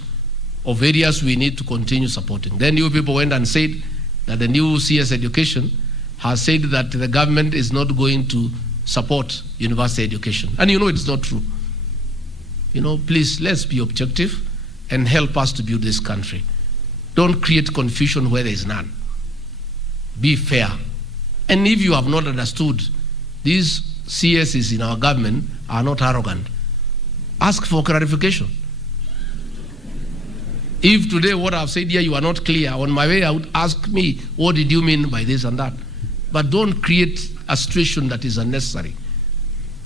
of areas we need to continue supporting. Then you people went and said that the new CS education has said that the government is not going to support university education. And you know it's not true. You know, please, let's be objective and help us to build this country. Don't create confusion where there is none. Be fair. And if you have not understood, these CSs in our government are not arrogant. Ask for clarification. If today what I've said here you are not clear, on my way out, ask me, what did you mean by this and that? But don't create a situation that is unnecessary.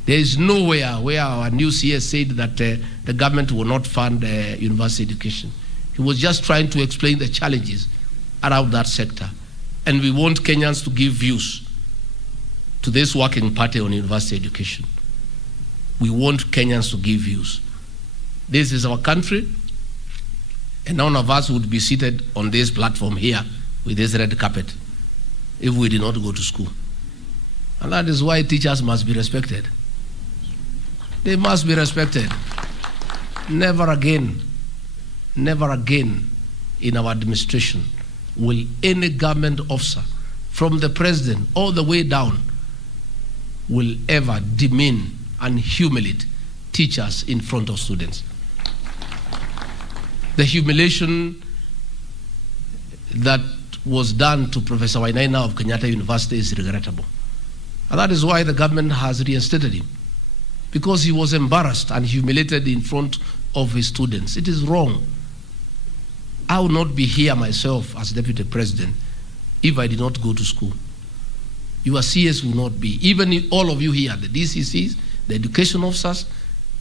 There is nowhere where our new CS said that the government will not fund university education. He was just trying to explain the challenges around that sector. And we want Kenyans to give views to this working party on university education. We want Kenyans to give views. This is our country, and none of us would be seated on this platform here with this red carpet if we did not go to school. And that is why teachers must be respected. They must be respected. Never again in our administration will any government officer, from the president all the way down, will ever demean and humiliate teachers in front of students. The humiliation that was done to Professor Wainaina of Kenyatta University is regrettable. And that is why the government has reinstated him, because he was embarrassed and humiliated in front of his students. It is wrong. I would not be here myself as deputy president if I did not go to school. Your CS will not be. Even all of you here, the DCCs, the education officers,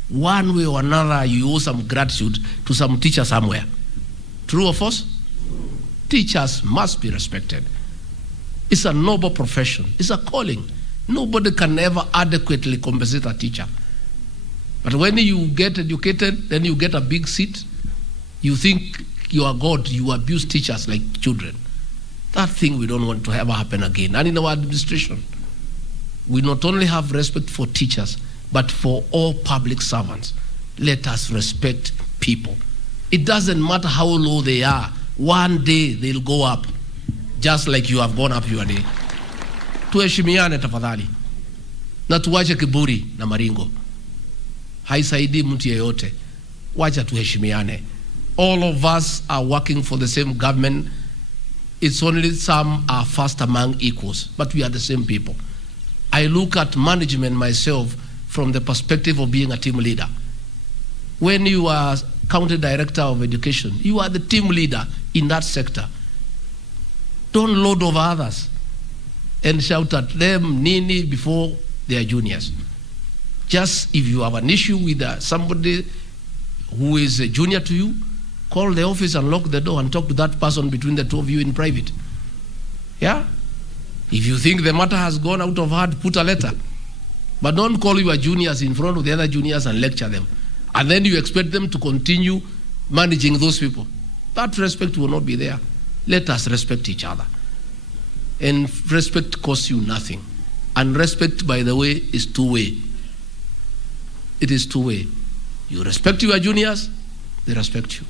one way or another, you owe some gratitude to some teacher somewhere. True or false? Teachers must be respected. It's a noble profession. It's a calling. Nobody can ever adequately compensate a teacher. But when you get educated, then you get a big seat, you think you are God, you abuse teachers like children. That thing we don't want to ever happen again. And in our administration, we not only have respect for teachers, but for all public servants. Let us respect people. It doesn't matter how low they are. One day they'll go up, just like you have gone up your day. Tuheshimiane tafadhali. Na tuwache kiburi na maringo. Haisaidi mtu yeyote. Wacha tuheshimiane. All of us are working for the same government. It's only some are first among equals, but we are the same people. I look at management myself from the perspective of being a team leader. When you are county director of education, you are the team leader in that sector. Don't load over others and shout at them nini before they are juniors. Just if you have an issue with somebody who is a junior to you, call the office and lock the door and talk to that person between the two of you in private. Yeah? If you think the matter has gone out of hand, put a letter. But don't call your juniors in front of the other juniors and lecture them. And then you expect them to continue managing those people. That respect will not be there. Let us respect each other. And respect costs you nothing. And respect, by the way, is two-way. It is two-way. You respect your juniors, they respect you.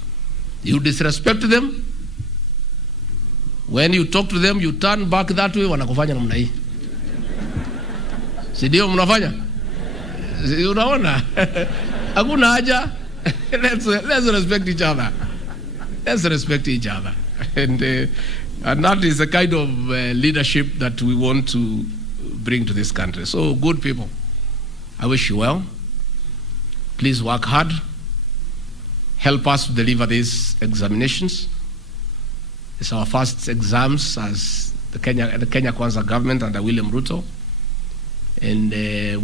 You disrespect them, when you talk to them, you turn back that way, wanakufanya namna hii. Si ndio mnafanya? Unaona? Hakuna haja. Let's respect each other. Let's respect each other. And that is the kind of leadership that we want to bring to this country. So, good people, I wish you well. Please work hard. Help us to deliver these examinations. It's our first exams as the Kenya Kwanza government under William Ruto. And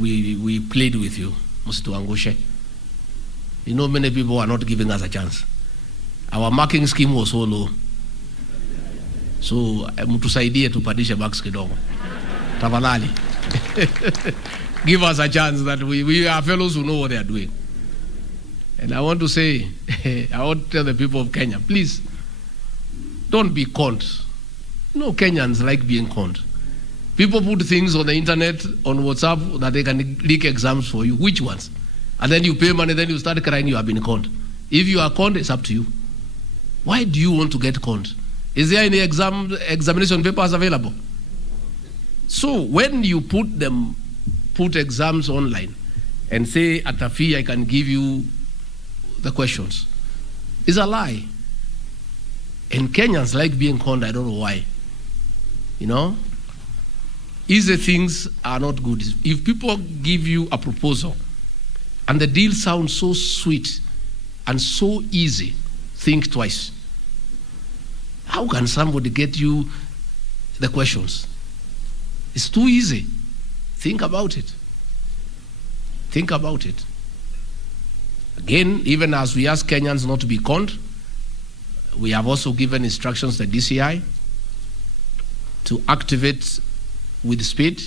we plead with you, msituangushe. You know, many people are not giving us a chance. Our marking scheme was so low. So, mtusaidie tupandishe marks kidogo. Tafadhali. Give us a chance that we are fellows who know what they are doing. And I want to say, I want to tell the people of Kenya, please, don't be conned. No Kenyans like being conned. People put things on the internet, on WhatsApp, that they can leak exams for you. Which ones? And then you pay money, then you start crying you have been conned. If you are conned, it's up to you. Why do you want to get conned? Is there any examination papers available? So when you put exams online and say at a fee I can give you the questions, it's a lie. And Kenyans like being conned, I don't know why. You know? Easy things are not good. If people give you a proposal and the deal sounds so sweet and so easy, think twice. How can somebody get you the questions? It's too easy. Think about it. Think about it. Again, even as we ask Kenyans not to be conned, we have also given instructions to DCI to activate with speed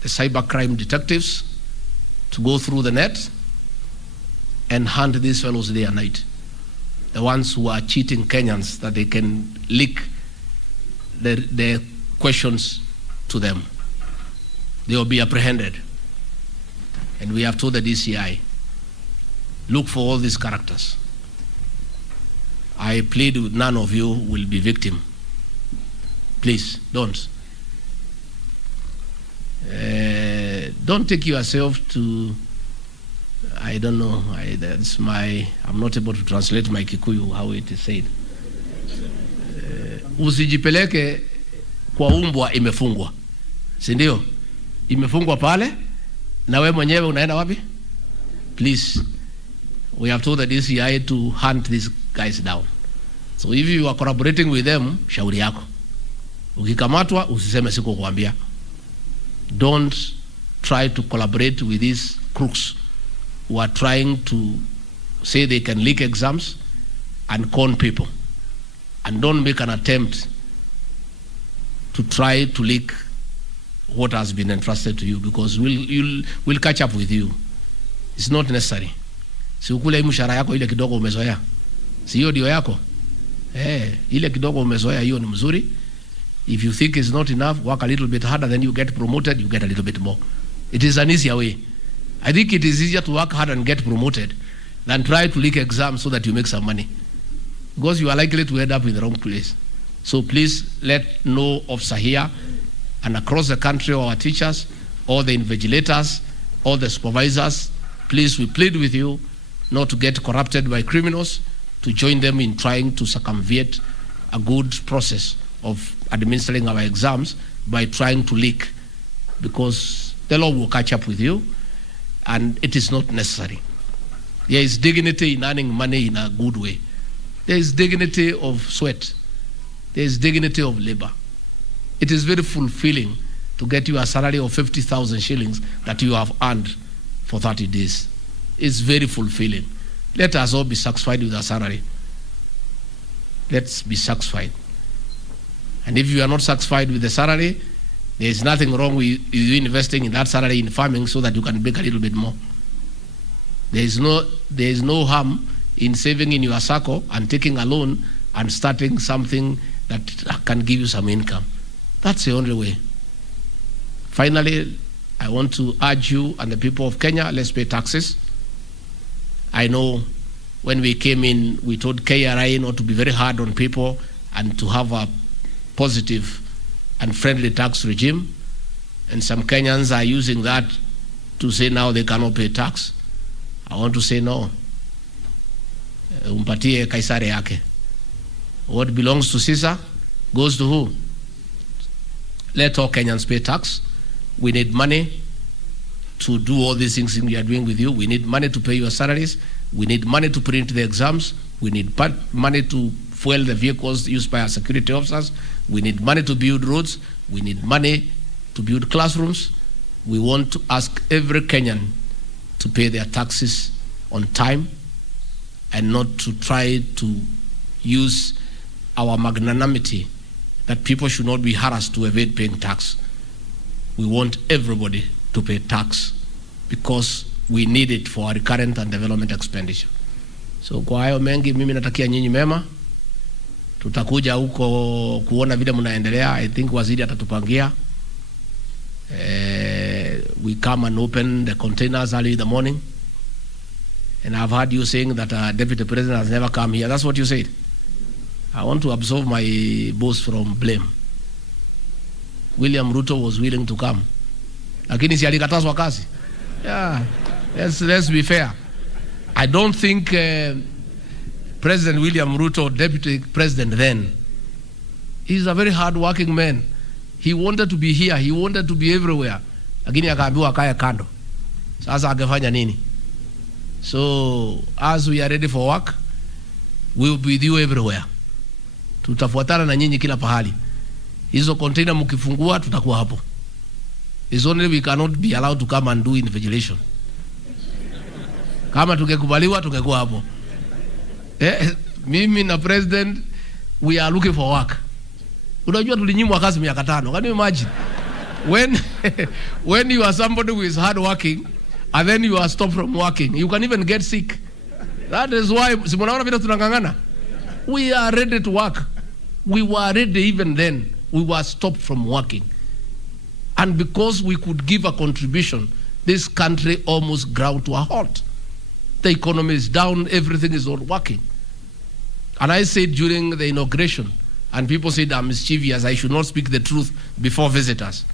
the cybercrime detectives to go through the net and hunt these fellows day and night. The ones who are cheating Kenyans, that they can leak their questions to them. They will be apprehended. And we have told the DCI, look for all these characters. I plead with none of you will be victim. Please, don't. Don't take yourself to, I don't know, I'm not able to translate my Kikuyu how it is said. Usijipeleke kwa umbwa imefungwa. Si ndio? Imefungwa pale na wewe mwenyewe unaenda wapi? Please, we have told the DCI to hunt these guys down. So if you are collaborating with them, shauri yako. Ukikamatwa usiseme sikukwambia. Don't try to collaborate with these crooks who are trying to say they can leak exams and con people. And don't make an attempt to try to leak what has been entrusted to you, because we'll catch up with you. It's not necessary. Si ukule mshahara yako ile kidogo umezoea. Si hiyo ndio yako? Ile kidogo umezoea hiyo ni mzuri. If you think it's not enough, work a little bit harder, then you get promoted, you get a little bit more. It is an easier way. I think it is easier to work hard and get promoted than try to leak exams so that you make some money. Because you are likely to end up in the wrong place. So please let no officer here and across the country, our teachers, all the invigilators, all the supervisors, please, we plead with you not to get corrupted by criminals, to join them in trying to circumvent a good process of administering our exams by trying to leak, because the law will catch up with you and it is not necessary. There is dignity in earning money in a good way. There is dignity of sweat. There is dignity of labor. It is very fulfilling to get you a salary of 50,000 shillings that you have earned for 30 days. It's very fulfilling. Let us all be satisfied with our salary. Let's be satisfied. And if you are not satisfied with the salary, there is nothing wrong with you investing in that salary in farming so that you can make a little bit more. There is no harm in saving in your circle and taking a loan and starting something that can give you some income. That's the only way. Finally, I want to urge you and the people of Kenya, let's pay taxes. I know when we came in, we told KRI not to be very hard on people and to have a positive and friendly tax regime. And some Kenyans are using that to say now they cannot pay tax. I want to say no. Umpatie Kaisari yake. What belongs to Caesar goes to who? Let all Kenyans pay tax. We need money to do all these things we are doing with you. We need money to pay your salaries. We need money to print the exams. We need money to fuel the vehicles used by our security officers. We need money to build roads. We need money to build classrooms. We want to ask every Kenyan to pay their taxes on time and not to try to use our magnanimity that people should not be harassed to evade paying tax. We want everybody to pay tax because we need it for our recurrent and development expenditure. So kwa hayo mengi, mimi natakia nyinyi mema. Tutakuja huko kuona vile mnaendelea. I think waziri atatupangia. We come and open the containers early in the morning. And I've heard you saying that Deputy President has never come here. That's what you said. I want to absolve my boss from blame. William Ruto was willing to come. Lakini si alikatazwa kazi. Yeah, let's be fair. I don't think President William Ruto, Deputy President then, he's a very hard-working man. He wanted to be here. He wanted to be everywhere. Lakini akaambiwa akae kando. Sasa angefanya nini? So as we are ready for work, we will be with you everywhere. Tutafuatana na nyinyi kila pahali. Hizo container mkifungua tutakuwa hapo. It's only we cannot be allowed to come and do invigilation. Kama tungekubaliwa tungekuwa hapo. Mimi na president, we are looking for work. Unajua tulinyimwa kazi miaka 5. Can you imagine? When you are somebody who is hard working and then you are stopped from working, you can even get sick. That is why simunaona vile tunangangana. We are ready to work. We were ready even then. We were stopped from working. And because we could give a contribution, this country almost ground to a halt. The economy is down, everything is not working. And I said during the inauguration, and people said I'm mischievous, I should not speak the truth before visitors.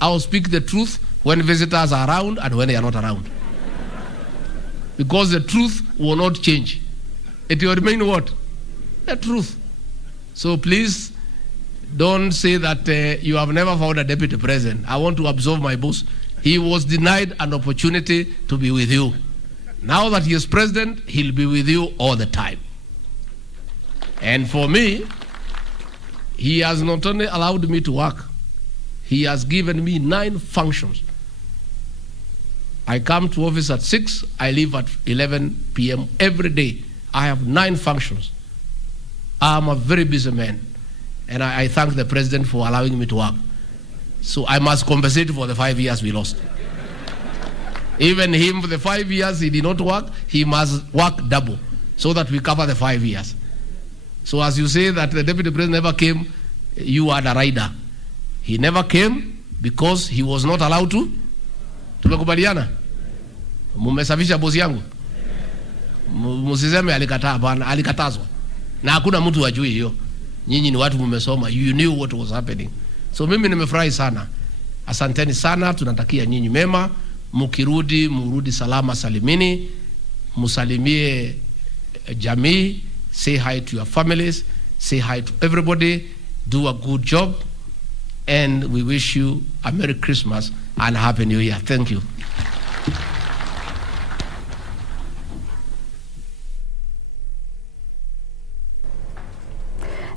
I will speak the truth when visitors are around and when they are not around. Because the truth will not change. It will remain what? The truth. So please, don't say that you have never found a deputy president. I want to absolve my boss. He was denied an opportunity to be with you. Now that he is president, he'll be with you all the time. And for me, he has not only allowed me to work, he has given me 9 functions. I come to office at 6, I leave at 11 p.m. every day. I have 9 functions. I'm a very busy man. And I thank the president for allowing me to work. So I must compensate for the 5 years we lost. Even him, for the 5 years he did not work, he must work double so that we cover the 5 years. So as you say that the deputy president never came, you are the rider. He never came because he was not allowed to. Tumekubaliana? Mumesafisha bosi yangu? Musiseme alikataa, bana, alikatazwa. Na hakuna mtu ajui hiyo. Nyinyi ni watu mmesoma, you knew what was happening. So mimi nimefurahi sana. Asanteni sana, tunatakia nyinyi mema. Murudi salama salimini. Musalimie jamii. Say hi to your families. Say hi to everybody. Do a good job. And we wish you a Merry Christmas and a Happy New Year. Thank you.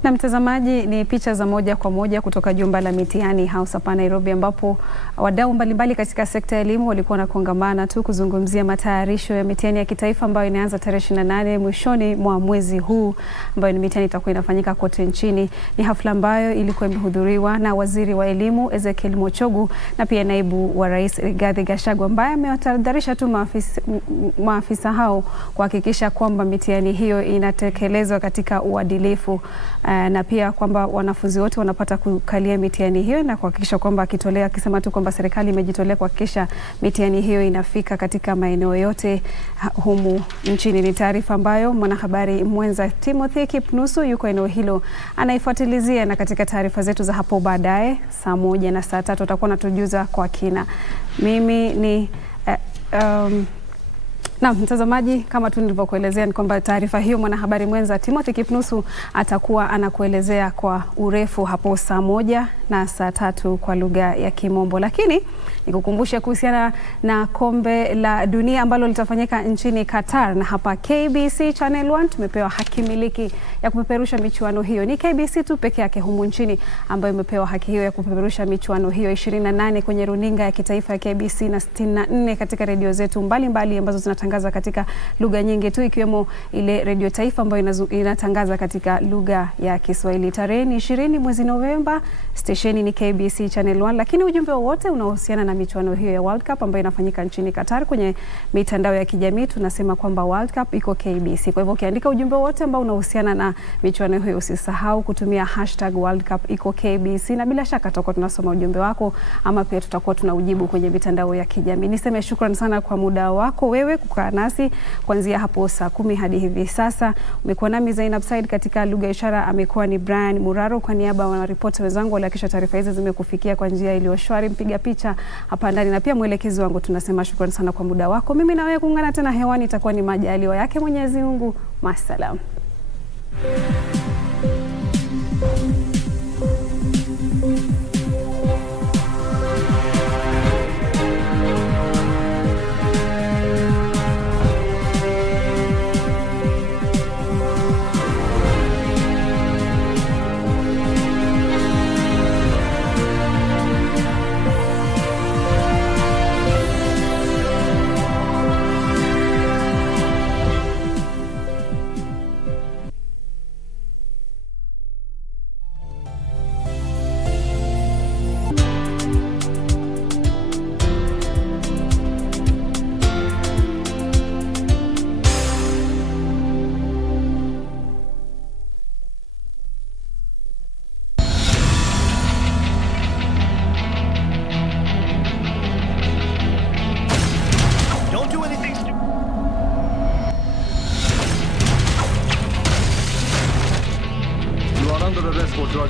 Na mtazamaji, ni picha za moja kwa moja kutoka jumba la Mitihani House hapa Nairobi, ambapo wadau mbalimbali katika sekta ya elimu walikuwa na kongamana tu kuzungumzia matayarisho ya mitihani ya kitaifa ambayo inaanza tarehe 28 mwishoni mwa mwezi huu, ambayo ni mitihani itakuwa inafanyika kote nchini. Ni hafla ambayo ilikuwa imehudhuriwa na Waziri wa Elimu Ezekiel Mochogu na pia Naibu wa Rais Rigathi Gachagua, ambaye amewatahadharisha tu maafisa hao kuhakikisha kwamba mitihani hiyo inatekelezwa katika uadilifu, na pia kwamba wanafunzi wote wanapata kukalia mitihani hiyo, na kuhakikisha kwamba akisema tu kwamba serikali imejitolea kuhakikisha mitihani hiyo inafika katika maeneo yote humu nchini. Ni taarifa ambayo mwanahabari mwenza Timothy Kipnusu yuko eneo hilo anaifuatilizia, na katika taarifa zetu za hapo baadaye saa 1 na saa 3 atakuwa anatujuza kwa kina. Mimi ni na mtazamaji, kama tu nilivyokuelezea ni kwamba taarifa hiyo mwanahabari mwenza Timothy Kipnusu atakuwa anakuelezea kwa urefu hapo saa 1 na saa 3 kwa lugha ya Kimombo. Lakini nikukumbushe kuhusiana na kombe la dunia ambalo litafanyika nchini Qatar, na hapa KBC Channel 1 tumepewa haki miliki ya kupeperusha michuano hiyo. Ni KBC tu peke yake humu nchini ambayo imepewa haki hiyo ya kupeperusha michuano hiyo, 28 kwenye runinga ya kitaifa ya KBC na 64 katika redio zetu mbalimbali ambazo zinatangaza katika lugha nyingi tu, ikiwemo ile redio taifa ambayo inatangaza katika lugha ya Kiswahili. Tarehe 20 mwezi Novemba, stesheni ni KBC Channel 1. Lakini ujumbe wowote unaohusiana na michuano hiyo ya World Cup ambayo inafanyika nchini Qatar, kwenye mitandao ya kijamii tunasema kwamba World Cup iko KBC. Kwa hivyo ukiandika ujumbe wote ambao unahusiana na michuano hiyo, usisahau kutumia #World Cup iko KBC, na bila shaka tutakuwa tunasoma ujumbe wako, ama pia tutakuwa tunaujibu kwenye mitandao ya kijamii. Niseme shukrani sana kwa muda wako wewe kukaa nasi kuanzia hapo saa 10 hadi hivi sasa. Umekuwa nami Zainab Said, katika lugha ishara amekuwa ni Brian Muraro. Kwa niaba ya wanaripoti wenzangu walihakikisha taarifa hizi zimekufikia kwa njia iliyo shwari, mpiga picha hapa ndani na pia mwelekezi wangu, tunasema shukrani sana kwa muda wako. Mimi na wewe kuungana tena hewani itakuwa ni majaliwa yake Mwenyezi Mungu. Masalam.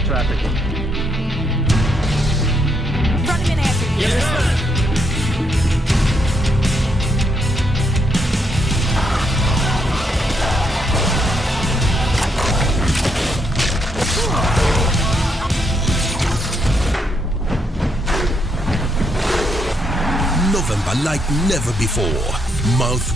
trafficking. Run him in after you. Yes, sir. November like never before. Mouth